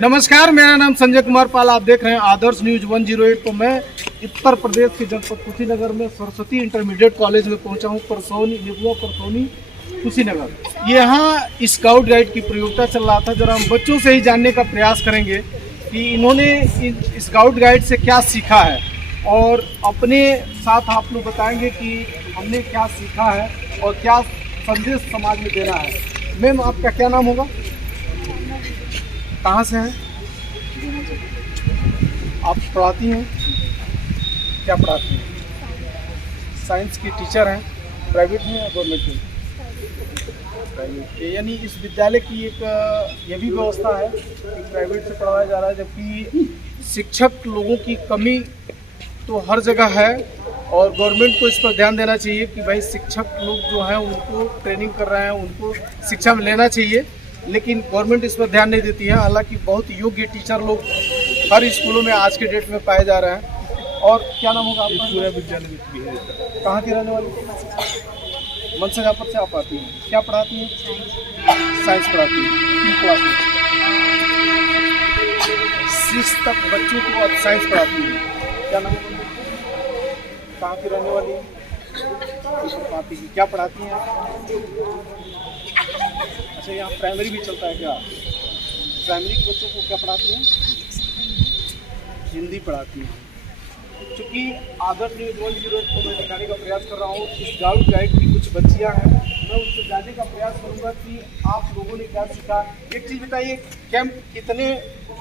नमस्कार, मेरा नाम संजय कुमार पाल। आप देख रहे हैं आदर्श न्यूज 108। तो मैं उत्तर प्रदेश के जनपद कुशीनगर में सरस्वती इंटरमीडिएट कॉलेज में पहुंचा हूं। परसौनी कुशीनगर। यहाँ स्काउट गाइड की प्रतियोगिता चल रहा था। जरा हम बच्चों से ही जानने का प्रयास करेंगे कि इन्होंने स्काउट गाइड से क्या सीखा है, और अपने साथ आप लोग बताएंगे कि हमने क्या सीखा है और क्या संदेश समाज में देना है। मैम, आपका क्या नाम होगा? कहाँ से हैं? आप पढ़ाती हैं? क्या पढ़ाती हैं? साइंस की टीचर हैं। प्राइवेट में या गवर्नमेंट में? प्राइवेट। यानी इस विद्यालय की एक ये भी व्यवस्था है कि प्राइवेट से पढ़ाया जा रहा है, जबकि शिक्षक लोगों की कमी तो हर जगह है, और गवर्नमेंट को इस पर ध्यान देना चाहिए कि भाई शिक्षक लोग जो हैं उनको ट्रेनिंग कर रहे हैं, उनको शिक्षा में लेना चाहिए, लेकिन गवर्नमेंट इस पर ध्यान नहीं देती है। हालांकि बहुत योग्य टीचर लोग हर स्कूलों में आज के डेट में पाए जा रहे हैं। और क्या नाम होगा आपका? पूरा विद्यालय। कहाँ की रहने वाली? मनसजापुर से आप आती हैं। क्या पढ़ाती हैं? साइंस पढ़ाती हैं। किस क्लास में? 6 तक बच्चों को आप साइंस पढ़ाती हैं। क्या नाम है? कहाँ की रहने वाली है? पढ़ाती हैं। क्या पढ़ाती हैं आप? अच्छा, यहाँ प्राइमरी भी चलता है क्या? प्राइमरी के बच्चों को क्या पढ़ाती हैं? हिंदी पढ़ाती हैं। चूँकि आदर्श न्यूज 108 को मैं दिखाने का प्रयास कर रहा हूँ, स्काउट गाइड की कुछ बच्चियाँ हैं, मैं उनसे जानने का प्रयास करूँगा कि आप लोगों ने क्या सीखा। एक चीज़ बताइए, कैंप कितने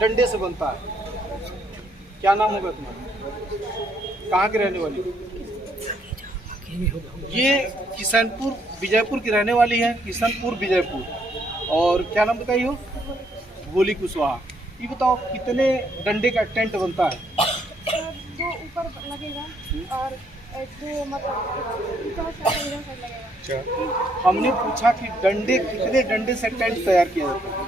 डंडे से बनता है? क्या नाम होगा तुम्हारा? कहाँ के रहने वाली हो? ये किशनपुर विजयपुर की रहने वाली है। किशनपुर विजयपुर। और क्या नाम बताइए हो? भोली कुशवाहा। ये बताओ कितने डंडे का टेंट बनता है? 2 ऊपर लगेगा और 2 मतलब लगेगा। अच्छा, हमने पूछा कि कितने डंडे से टेंट तैयार किया जाता है?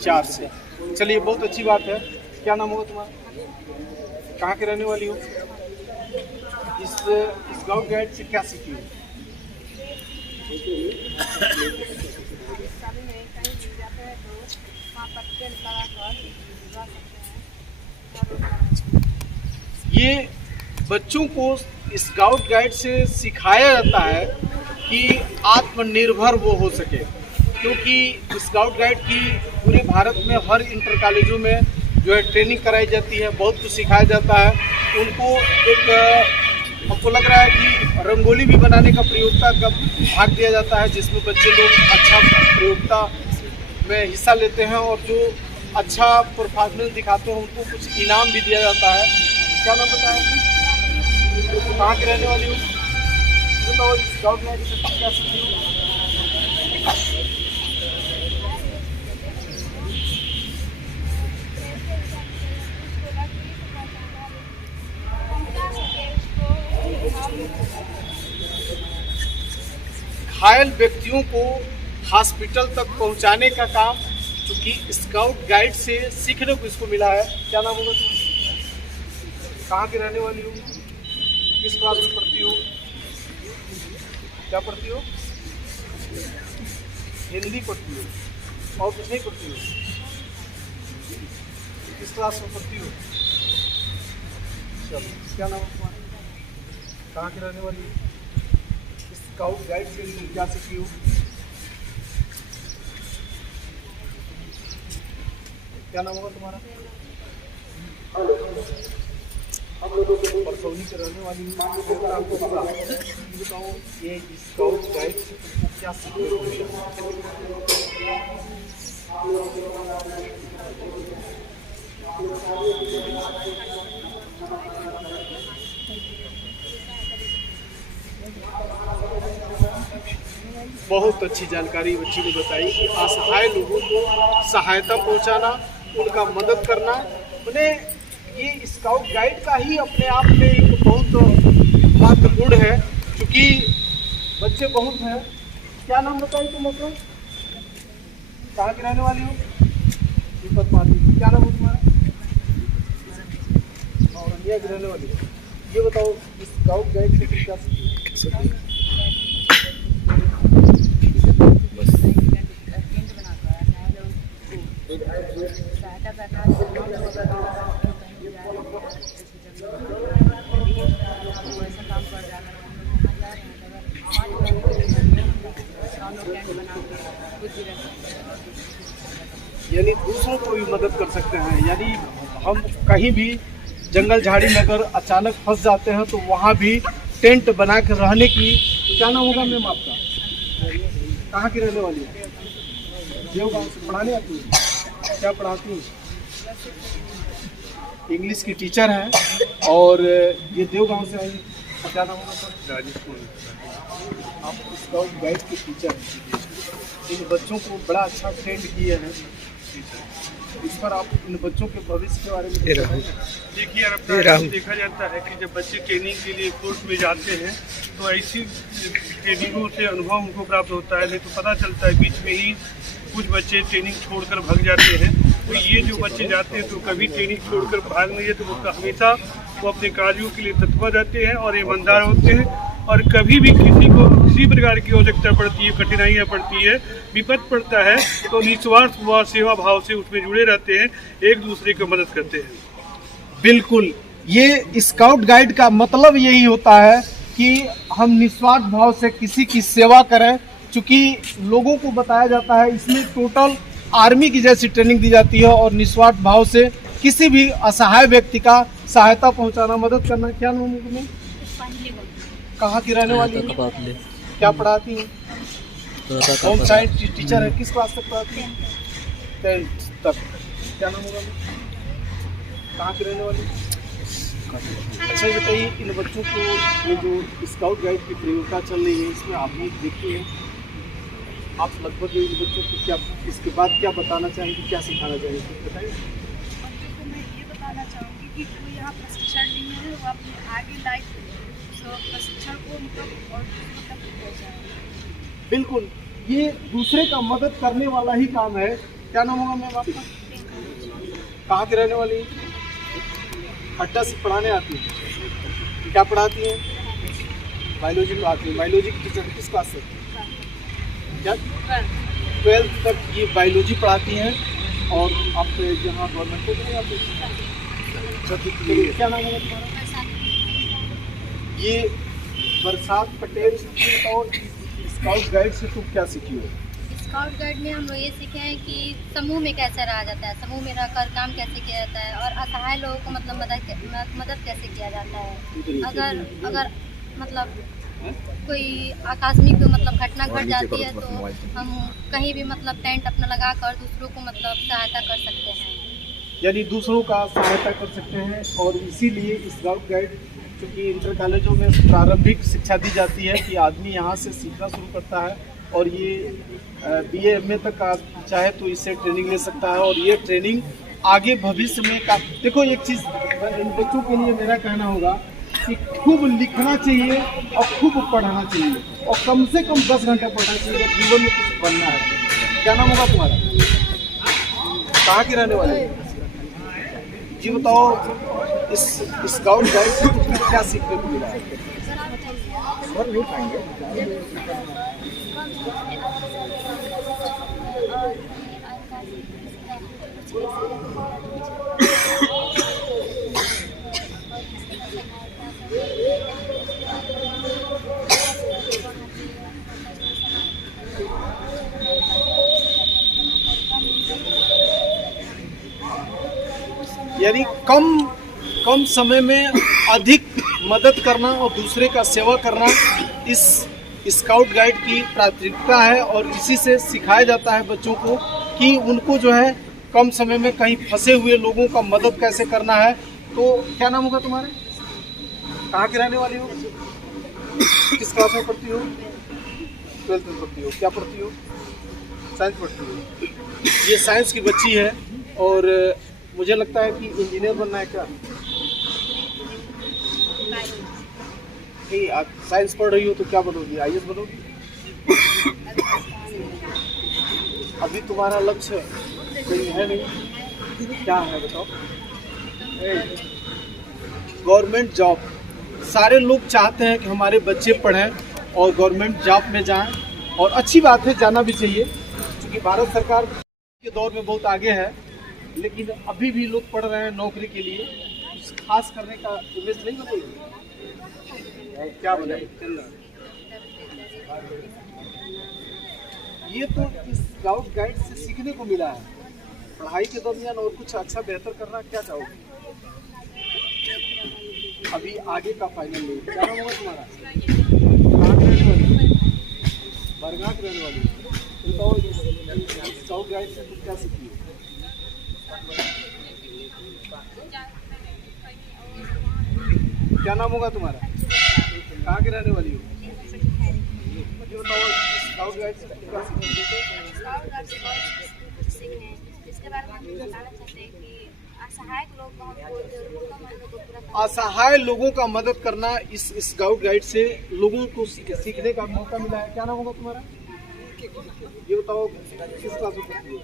4 से। चलिए, बहुत अच्छी बात है। क्या नाम होगा तुम्हारा? कहाँ के रहने वाली हो? इस स्काउट गाइड से क्या सीखी हो? ये बच्चों को स्काउट गाइड से सिखाया जाता है कि आत्मनिर्भर वो हो सके, क्योंकि स्काउट गाइड की पूरे भारत में हर इंटर कॉलेजों में जो है ट्रेनिंग कराई जाती है, बहुत कुछ सिखाया जाता है उनको। एक हमको लग रहा है कि रंगोली भी बनाने का प्रतियोगिता का भाग दिया जाता है, जिसमें बच्चे लोग अच्छा प्रतियोगिता में हिस्सा लेते हैं, और जो अच्छा परफॉर्मेंस दिखाते हैं उनको कुछ इनाम भी दिया जाता है। क्या नाम बताया? कहाँ के रहने वाली हो? बताओ, स्काउट गाइड से क्या सीखी हो? घायल व्यक्तियों को हॉस्पिटल तक पहुंचाने का काम चूँकि स्काउट गाइड से सीखने को इसको मिला है। क्या नाम होगा? कहाँ की रहने वाली हो? किस क्लास में पढ़ती हो? क्या पढ़ती हो? हिंदी पढ़ती हो और कुछ नहीं पढ़ती हो? किस क्लास में पढ़ती हो? चलो, क्या नाम है तुम्हारा? कहाँ की रहने वाली हो? स्काउट गाइड से तुम क्या सीखी हो? क्या नाम होगा तुम्हारा? परसौनी के रहने वाली बताओ, ये स्काउट गाइड से तुमको क्या सीखने को मिला? बहुत अच्छी जानकारी बच्ची ने बताई कि असहाय लोगों को सहायता पहुंचाना, उनका मदद करना, उन्हें ये स्काउट गाइड का ही अपने आप में एक बहुत महत्वपूर्ण है, क्योंकि बच्चे बहुत हैं। क्या नाम बताइए तुम अपना? कहाँ की रहने वाली हो? क्या नाम है तुम्हारा? औरंगिया की रहने वाली हो। ये बताओ, स्काउट गाइड से क्या सीखी? सहायता करना है, कहीं जा रहे हैं जैसे जब ऐसा काम पड़ जाता है वहाँ जा रहे हैं अगर कैंप बना के कुछ भी रह सकते हैं। यानी दूसरों को भी मदद कर सकते हैं। यानी हम कहीं भी जंगल झाड़ी में अगर अचानक फंस जाते हैं तो वहाँ भी टेंट बना कर रहने की। क्या नाम होगा मैम आपका? कहाँ की रहने वाली है? देवगांव से। पढ़ाने आती है? क्या पढ़ाती हैं? इंग्लिश की टीचर हैं और ये देवगांव से आई। क्या नाम होगा सर? राजेश। आप स्काउट गाइड के टीचर हैं। इन बच्चों को बड़ा अच्छा ट्रेंड किए हैं। इस पर आप इन बच्चों के भविष्य के बारे में देखिए, अपना देखा जाता है कि जब बच्चे ट्रेनिंग के लिए कोर्स में जाते हैं तो ऐसी ट्रेनिंगों से अनुभव उनको प्राप्त होता है। नहीं तो पता चलता है बीच में ही कुछ बच्चे ट्रेनिंग छोड़कर भाग जाते हैं। तो ये जो बच्चे जाते हैं तो कभी ट्रेनिंग छोड़कर भाग नहीं है, तो वो हमेशा वो अपने कार्यों के लिए तत्पर रहते हैं और ईमानदार होते हैं। और कभी भी किसी को किसी प्रकार की आवश्यकता पड़ती है, कठिनाइयाँ पड़ती है, विपद पड़ता है तो निस्वार्थ व सेवा भाव से उसमें जुड़े रहते हैं, एक दूसरे की मदद करते हैं। बिल्कुल, ये स्काउट गाइड का मतलब यही होता है कि हम निस्वार्थ भाव से किसी की सेवा करें। चूँकि लोगों को बताया जाता है इसमें टोटल आर्मी की जैसी ट्रेनिंग दी जाती है और निस्वार्थ भाव से किसी भी असहाय व्यक्ति का सहायता पहुंचाना, मदद करना। क्या नाम है तुम्हें? कहाँ की रहने वाली है? क्या पढ़ाती हैं? होम साइंस टीचर है। किस क्लास तक पढ़ाती हैं? 10th तक। क्या नाम होगा? कहाँ की रहने वाली? अच्छा, ये बताइए, इन बच्चों को ये जो स्काउट गाइड की प्रतियोगिता चल रही है इसमें आप भी देखते हैं, आप लगभग इन बच्चों को क्या इसके बाद क्या बताना चाहेंगे, क्या सिखाना चाहेंगे, कुछ बताइए। बच्चों को मैं ये बताना चाहूँगी कि कोई यहाँ प्रशिक्षण नहीं है, वो अपने आगे लाइफ प्रशिक्षण को मतलब और पहुँचाए। बिल्कुल, ये दूसरे का मदद करने वाला ही काम है। क्या नाम होगा मैम आपका? कहाँ की रहने वाली? अड्डा से पढ़ाने आती है। क्या पढ़ाती हैं? बायोलॉजी पढ़ाती है। बायोलॉजी की टीचर किस क्लास से? क्या 12th तक ये बायोलॉजी पढ़ाती हैं। और आप यहाँ गवर्नमेंट को नहीं आते? क्या नाम होगा तुम्हारा? ये बरसात पटेल। और स्काउट गाइड से तुम क्या सीखी हो? स्काउट गाइड में हम लोग ये सीखे हैं कि समूह में कैसे रहा जाता है, समूह में रहकर काम कैसे किया जाता है और असहाय लोगों को मतलब मदद कैसे किया जाता है। अगर मतलब कोई आकस्मिक मतलब घटना घट जाती है तो हम कहीं भी मतलब टेंट अपना लगाकर दूसरों को मतलब सहायता कर सकते हैं। यानी दूसरों का सहायता कर सकते हैं। और इसीलिए स्काउट गाइड, क्योंकि इंटर कॉलेजों में प्रारंभिक शिक्षा दी जाती है कि आदमी यहाँ से सीखना शुरू करता है और ये BA MA तक आप चाहे तो इससे ट्रेनिंग ले सकता है। और ये ट्रेनिंग आगे भविष्य में का। देखो, एक चीज़ इन बच्चों के लिए मेरा कहना होगा कि खूब लिखना चाहिए और खूब पढ़ना चाहिए और कम से कम 10 घंटे पढ़ना चाहिए। जीवन में कुछ बनना है। क्या नाम होगा तुम्हारा? कहाँ के रहने वाले? जी बताओ, इस स्काउट गाइड से तुम्हें क्या सीखने को मिला है? सर नहीं पाएंगे। यानी कम समय में अधिक मदद करना और दूसरे का सेवा करना इस स्काउट गाइड की प्राथमिकता है। और इसी से सिखाया जाता है बच्चों को कि उनको जो है कम समय में कहीं फंसे हुए लोगों का मदद कैसे करना है। तो क्या नाम होगा तुम्हारे? कहाँ के रहने वाली हो? किस क्लास में पढ़ती हो? 12th में पढ़ती हो। क्या पढ़ती हो? साइंस पढ़ती हो। ये साइंस की बच्ची है और मुझे लगता है कि इंजीनियर बनना है। क्या नहीं, आप साइंस पढ़ रही हो तो क्या बनोगी? IAS बनोगी? अभी तुम्हारा लक्ष्य कोई है नहीं? क्या है बताओ? Government job. सारे लोग चाहते हैं कि हमारे बच्चे पढ़ें और गवर्नमेंट जॉब में जाएं और अच्छी बात है, जाना भी चाहिए क्योंकि भारत सरकार के दौर में बहुत आगे है, लेकिन अभी भी लोग पढ़ रहे हैं नौकरी के लिए। कुछ खास करने का उम्मीद नहीं बताइए, क्या बताइए? ये तो इस स्काउट गाइड से सीखने को मिला है। पढ़ाई के दरमियान और कुछ अच्छा बेहतर करना क्या चाहोगे? अभी आगे का फाइनल नहीं, क्या नाम होगा तुम्हारा? कहाँ की रहने वाली? बरगाह की रहने वाली। बताओ स्काउट गाइड से तुम क्या सीखी? क्या नाम होगा तुम्हारा? कहाँ की रहने वाली हो? ये बताओ स्काउट गाइड से तुम क्या सीखी? इसके बारे में हम बताना चाहते हैं कि असहाय लोगों का मदद करना इस स्काउट गाइड से लोगों को सीखने का मौका मिला है। क्या नाम होगा तुम्हारा? ये बताओ किस क्लास में पढ़ती हो?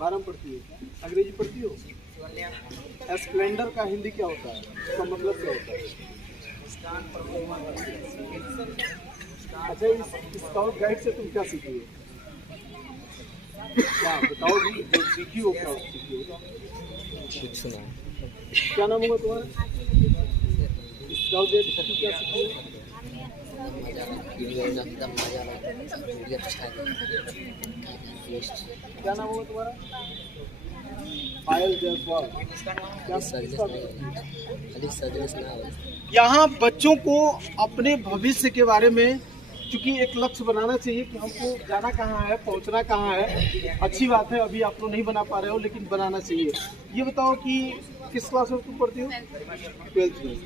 12 में पढ़ती हो। अंग्रेजी पढ़ती हो? स्प्लेंडर का हिंदी क्या होता है? उसका मतलब क्या होता है? अच्छा, इस स्काउट गाइड से तुम क्या सीखी हो? क्या बताओगी? जो सीखी हो क्या सीखी हो? क्या नाम होगा तुम्हारा? स्काउट गाइड से तुम क्या सीखी हो? क्या नाम होगा तुम्हारा? पायल जायसवाल। यहाँ बच्चों को अपने भविष्य के बारे में, क्योंकि एक लक्ष्य बनाना चाहिए कि हमको जाना कहाँ है, पहुँचना कहाँ है। अच्छी बात है, अभी आप लोग नहीं बना पा रहे हो, लेकिन बनाना चाहिए। ये बताओ कि किस क्लास में तुम पढ़ती हो? 12th में।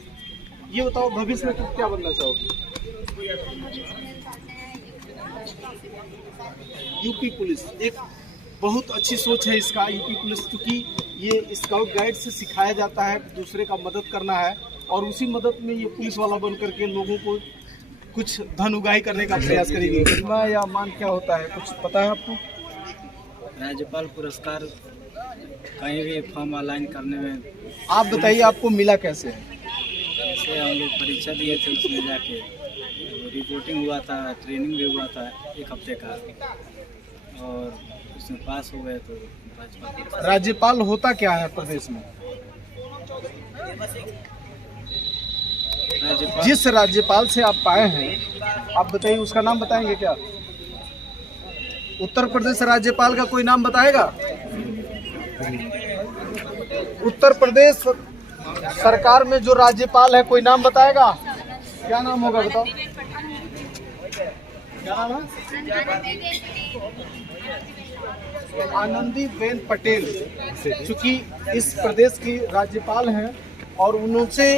ये बताओ भविष्य में तुम क्या बनना चाहोगे? UP police. एक बहुत अच्छी सोच है इसका, यूपी पुलिस, क्योंकि ये स्काउट गाइड से सिखाया जाता है दूसरे का मदद करना है, और उसी मदद में ये पुलिस वाला बन करके लोगों को कुछ धन उगाही करने का प्रयास करेगी। गरिमा या मान क्या होता है, कुछ पता है आपको? राज्यपाल पुरस्कार कहीं भी फॉर्म ऑनलाइन करने में। आप बताइए आपको मिला कैसे? ऐसे हम लोग परीक्षा दिए थे, उसमें जाके रिपोर्टिंग हुआ था, ट्रेनिंग भी हुआ था 1 हफ्ते का, और उसमें पास हो गए। तो राज्यपाल होता क्या है प्रदेश में? जिस राज्यपाल से आप पाए हैं, आप बताइए उसका नाम बताएंगे क्या? उत्तर प्रदेश राज्यपाल का कोई नाम बताएगा? उत्तर प्रदेश सरकार में जो राज्यपाल है, कोई नाम बताएगा? क्या नाम होगा बताओ? क्या नाम है? आनंदीबेन पटेल। चूंकि इस प्रदेश की राज्यपाल हैं और उनसे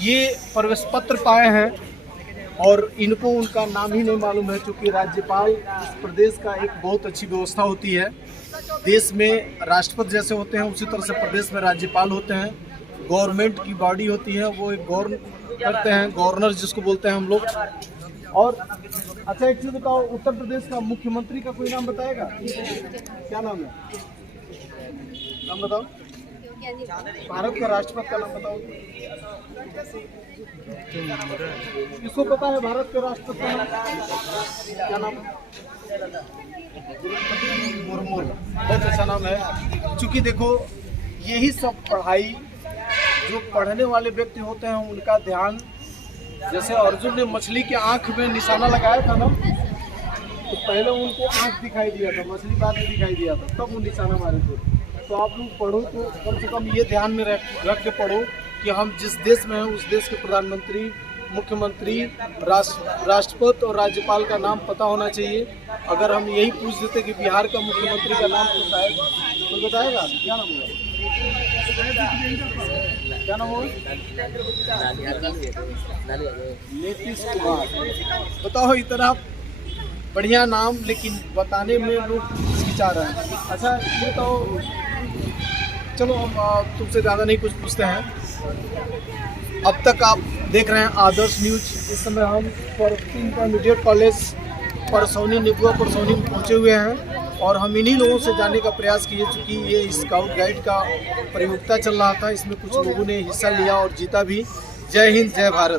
ये प्रवेश पत्र पाए हैं, और इनको उनका नाम ही नहीं मालूम है। चूंकि राज्यपाल इस प्रदेश का एक बहुत अच्छी व्यवस्था होती है। देश में राष्ट्रपति जैसे होते हैं, उसी तरह से प्रदेश में राज्यपाल होते हैं। गवर्नमेंट की बॉडी होती है, वो एक गवर्न करते हैं, गवर्नर जिसको बोलते हैं हम लोग। और अच्छा, एक चीज़ बताओ, उत्तर प्रदेश का मुख्यमंत्री का कोई नाम बताएगा? क्या नाम है? नाम बताओ। भारत का राष्ट्रपति का नाम बताओ। किसको पता है भारत के राष्ट्रपति का नाम? क्या नाम? मुर्मू। बहुत अच्छा नाम है। क्योंकि देखो, यही सब पढ़ाई, जो पढ़ने वाले व्यक्ति होते हैं उनका ध्यान, जैसे अर्जुन ने मछली के आंख में निशाना लगाया था ना, तो पहले उनको आंख दिखाई दिया था, मछली बाद में दिखाई दिया था, तब वो निशाना मारे थे। तो आप लोग पढ़ो तो कम से कम ये ध्यान में रख के पढ़ो कि हम जिस देश में हैं उस देश के प्रधानमंत्री, मुख्यमंत्री, राष्ट्रपति और राज्यपाल का नाम पता होना चाहिए। अगर हम यही पूछ देते कि बिहार का मुख्यमंत्री का नाम, तो शायद कोई बताएगा। क्या नाम होगा? क्या नाम होगा? नीतीश कुमार। बताओ, इतना बढ़िया नाम, लेकिन बताने में लोग हिचकिचा रहे हैं। अच्छा, ये बताओ, चलो हम तुमसे ज़्यादा नहीं कुछ पूछते हैं। अब तक आप देख रहे हैं आदर्श न्यूज। इस समय हम इंटरमीडिएट कॉलेज परसौनी, निपुआ परसौनी में पहुँचे हुए हैं, और हम इन्हीं लोगों से जानने का प्रयास किए। चूँकि ये स्काउट गाइड का प्रतियोगिता चल रहा था, इसमें कुछ लोगों ने हिस्सा लिया और जीता भी। जय हिंद, जय भारत।